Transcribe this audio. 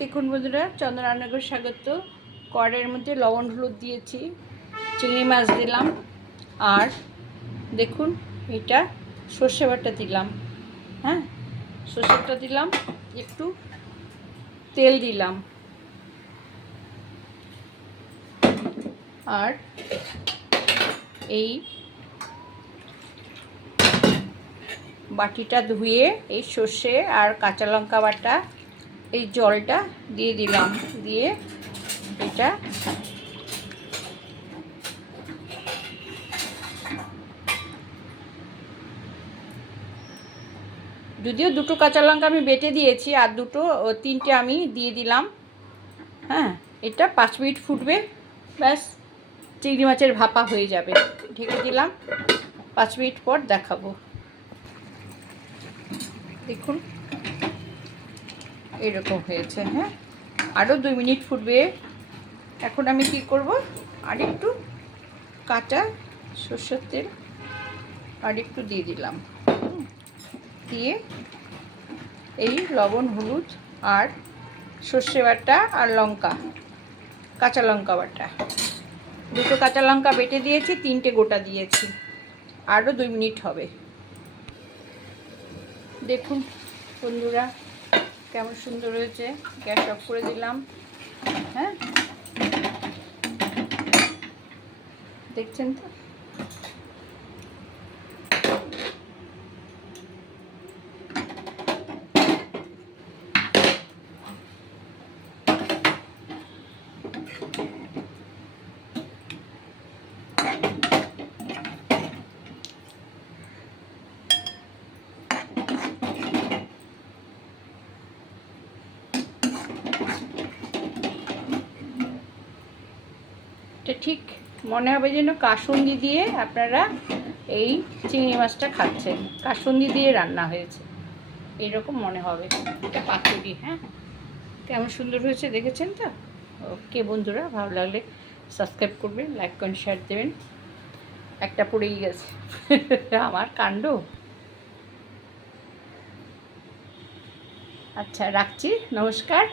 দেখুন বন্ধুরা চন্দ্রনানগর স্বাগত। কড়ের মধ্যে লবণ, হলুদ দিয়েছি, চিংড়ি মাছ দিলাম, আর দেখুন এটা সর্ষে বাটা দিলাম হ্যাঁ? সর্ষেটা দিলাম, একটু তেল দিলাম। আর এই বাটিটা ধুয়ে এই সর্ষে আর কাঁচা লঙ্কা বাটা এই জলটা দিয়ে দিলাম, দিয়ে এটা যদিও দুটো কাঁচা লঙ্কা আমি বেটে দিয়েছি, আর দুটো তিনটে আমি দিয়ে দিলাম। হ্যাঁ এটা পাঁচ মিনিট ফুটবে, ব্যাস, চিংড়ি মাছের ভাপা হয়ে যাবে। ঢেকে দিলাম, পাঁচ মিনিট পর দেখাবো। দেখুন। এরকম হয়েছে হ্যাঁ? আরও দুই মিনিট ফুটবে। এখন আমি কি করব? আর একটু কাঁচা সর্ষের তেল আর একটু দিয়ে দিলাম। দিয়ে এই লবণ, হলুদ আর সর্ষে বাটা আর লঙ্কা, কাঁচা লঙ্কা বাটা। দুটো কাঁচা লঙ্কা বেটে দিয়েছি, তিনটে গোটা দিয়েছি। আরও দুই মিনিট হবে। দেখুন, বন্ধুরা। কেমন সুন্দর হয়েছে গ্যাস অফ করে দিলাম। হ্যাঁ? দেখছেন তো? এটা ঠিক মনে হবে যেন কাসুন্দি দিয়ে আপনারা এই চিংড়ি মাছটা খাচ্ছেন। কাসুন্দি দিয়ে রান্না হয়েছে। এইরকম মনে হবে। এটা পাতুরি হ্যাঁ? কেমন সুন্দর হয়েছে দেখেছেন তো? ওকে বন্ধুরা, ভালো লাগলে সাবস্ক্রাইব করবেন লাইক করেন শেয়ার দেবেন। একটা পড়েই গেছে। আমার কাণ্ড। আচ্ছা রাখছি। নমস্কার।